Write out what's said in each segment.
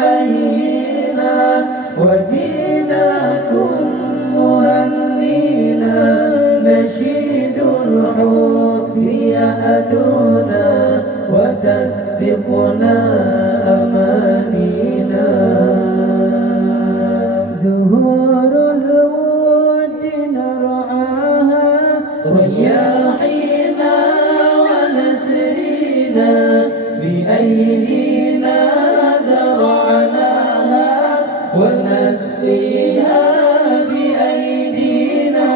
محيينا ودينكم مهنينا نشيد الحب يهدنا وتسبقنا أمانينا زهور الود نرعاها رياحينا ونسرينا بأيدينا زرعناها ونسقيها بأيدينا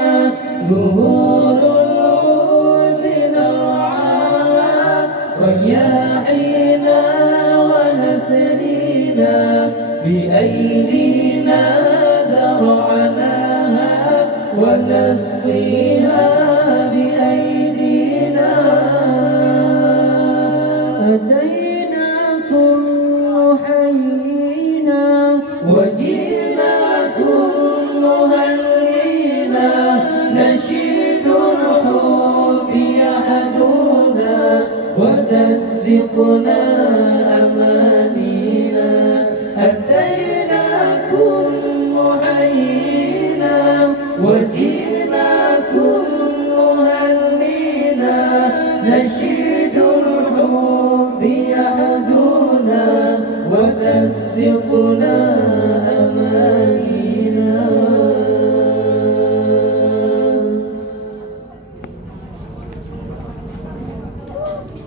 زهور الود نرعاها رياحينا ونسرينا بأيدينا زرعناها ونسقيها بأيدينا أتيناكم محيينا وجئناكم مهنينا نشيد الحب يهدنا وتسبقنا أمانينا أتيناكم محيينا وجئناكم مهنينا نشيد الحب يهدنا وتسبقنا أمانينا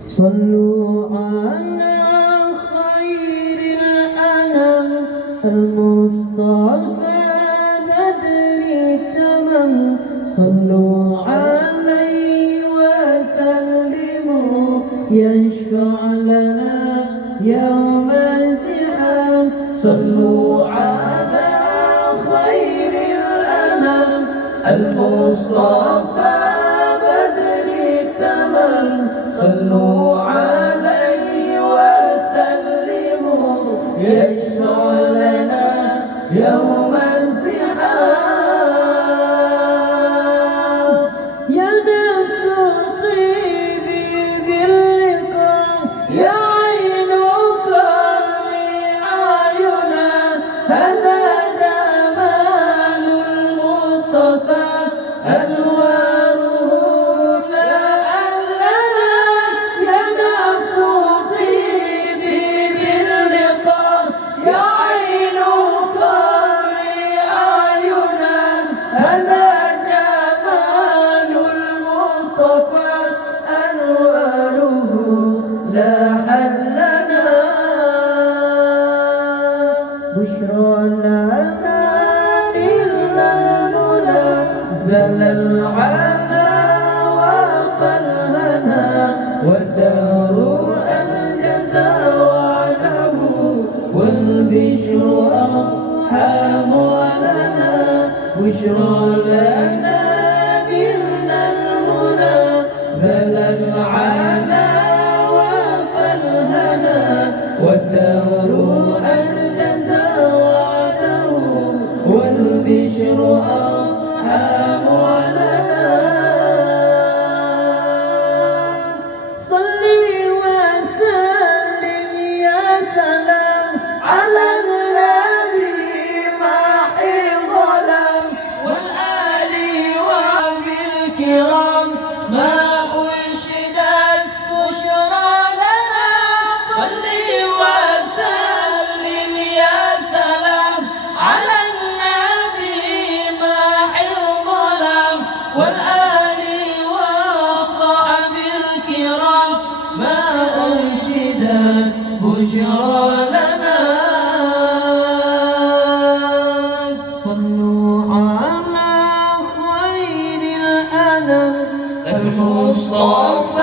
صلوا على خير الأنام المصطفى بدر التمام صلوا عليه وسلموا يشفع لنا يوم الزحام صلوا على خير الأنام المصطفى بدر التمام صلوا عليه وسلموا يشفع لنا يوم الزحام يا نفس طيبي باللقاء يا عين قري أعينا هذا جمال المصطفى أنواره لاحت لنا يا نفس طيبي باللقاء يا عين قري أعينا هذا جمال المصطفى أنواره لاحت لنا بشرى لنا إلا المنى زل العنا وفلهنا والدهر أنجز وعده والبشر أرحم ولنا بشرى لنا إلا المنى زل العنا وفلهنا والدهر أنجز وعده والبشر أرحم ولنا صلي وسلم يا سلام على النبي محي الظلام والآل وبالكرام ما أنشدت بشرى لنا صلي وسلم يا سلام على النبي محي الظلام والآل والصحب الكرام ما أنشدت بشرى لنا صلوا على خير الأنام المصطفى